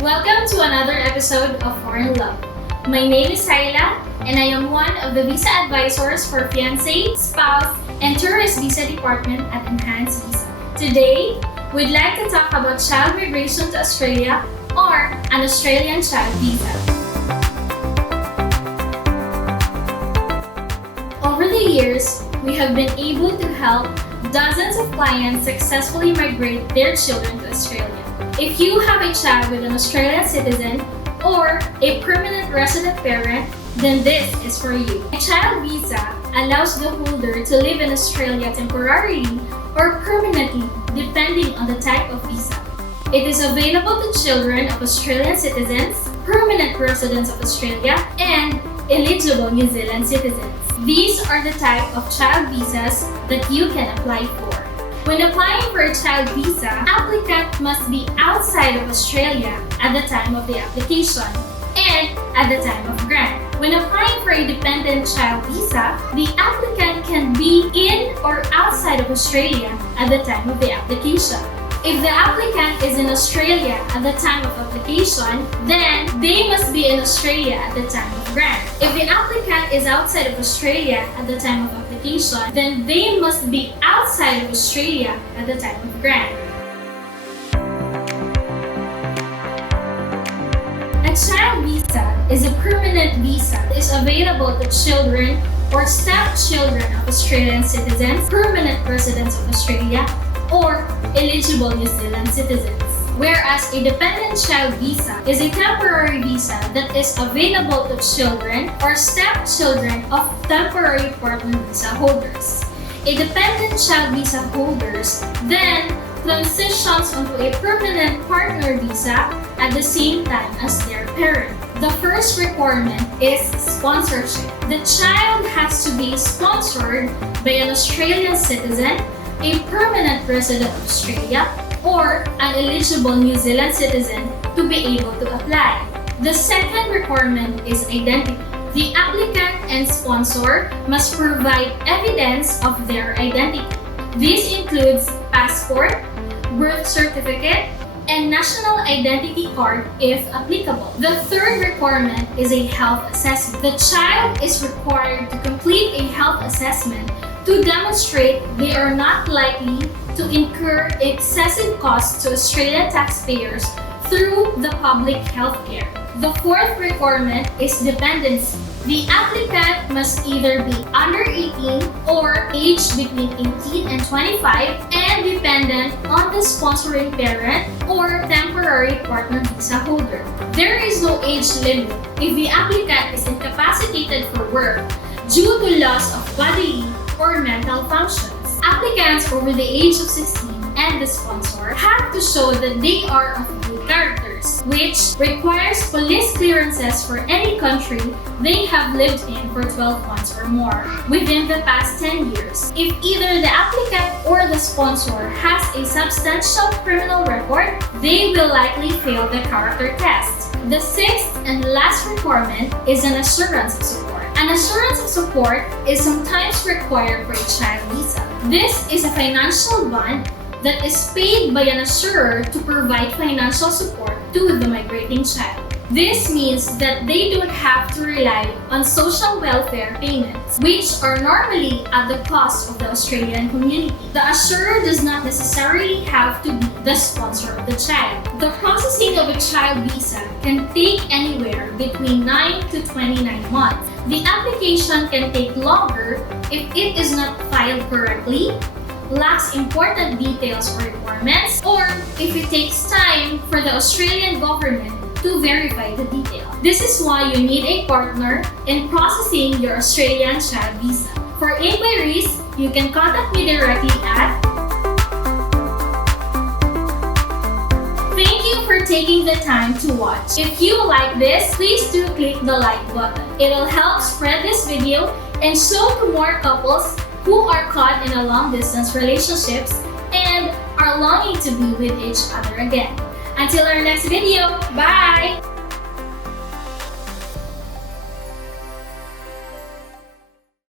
Welcome to another episode of Foreign Love. My name is Hyla, and I am one of the visa advisors for fiancé, spouse, and tourist visa department at Enhanced Visa. Today, we'd like to talk about child migration to Australia or an Australian child visa. Over the years, we have been able to help dozens of clients successfully migrate their children to Australia. If you have a child with an Australian citizen or a permanent resident parent, then this is for you. A child visa allows the holder to live in Australia temporarily or permanently depending on the type of visa. It is available to children of Australian citizens, permanent residents of Australia, and eligible New Zealand citizens. These are the type of child visas that you can apply for. When applying for a child visa, applicant must be outside of Australia at the time of the application and at the time of grant. When applying for a dependent child visa, the applicant can be in or outside of Australia at the time of the application. If the applicant is in Australia at the time of application, then they must be in Australia at the time of grant. If the applicant is outside of Australia at the time of application, then they must be outside of Australia at the time of grant. A child visa is a permanent visa that is available to children or stepchildren of Australian citizens, permanent residents of Australia, or eligible New Zealand citizens. Whereas a dependent child visa is a temporary visa that is available to children or stepchildren of temporary partner visa holders. A dependent child visa holders then transitions onto a permanent partner visa at the same time as their parent. The first requirement is sponsorship. The child has to be sponsored by an Australian citizen, a permanent resident of Australia, or an eligible New Zealand citizen to be able to apply. The second requirement is identity. The applicant and sponsor must provide evidence of their identity. This includes passport, birth certificate, and national identity card if applicable. The third requirement is a health assessment. The child is required to complete a health assessment to demonstrate they are not likely to incur excessive costs to Australian taxpayers through the public health care. The fourth requirement is dependency. The applicant must either be under 18 or aged between 18 and 25 and dependent on the sponsoring parent or temporary partner visa holder. There is no age limit if the applicant is incapacitated for work due to loss of bodily or mental functions. Applicants over the age of 16 and the sponsor have to show that they are of good characters, which requires police clearances for any country they have lived in for 12 months or more within the past 10 years. If either the applicant or the sponsor has a substantial criminal record, they will likely fail the character test. The sixth and last requirement is an assurance of support. An assurance of support is sometimes required for a child visa. This is a financial bond that is paid by an assurer to provide financial support to the migrating child. This means that they don't have to rely on social welfare payments, which are normally at the cost of the Australian community. The assurer does not necessarily have to be the sponsor of the child. The processing of a child visa can take anywhere between 9 to 29 months. The application can take longer if it is not filed correctly, lacks important details or requirements, or if it takes time for the Australian government to verify the detail. This is why you need a partner in processing your Australian child visa. For inquiries, you can contact me directly at. Thank you for taking the time to watch. If you like this, please do click the like button. It will help spread this video and show to more couples who are caught in a long-distance relationships and are longing to be with each other again. Until our next video, bye!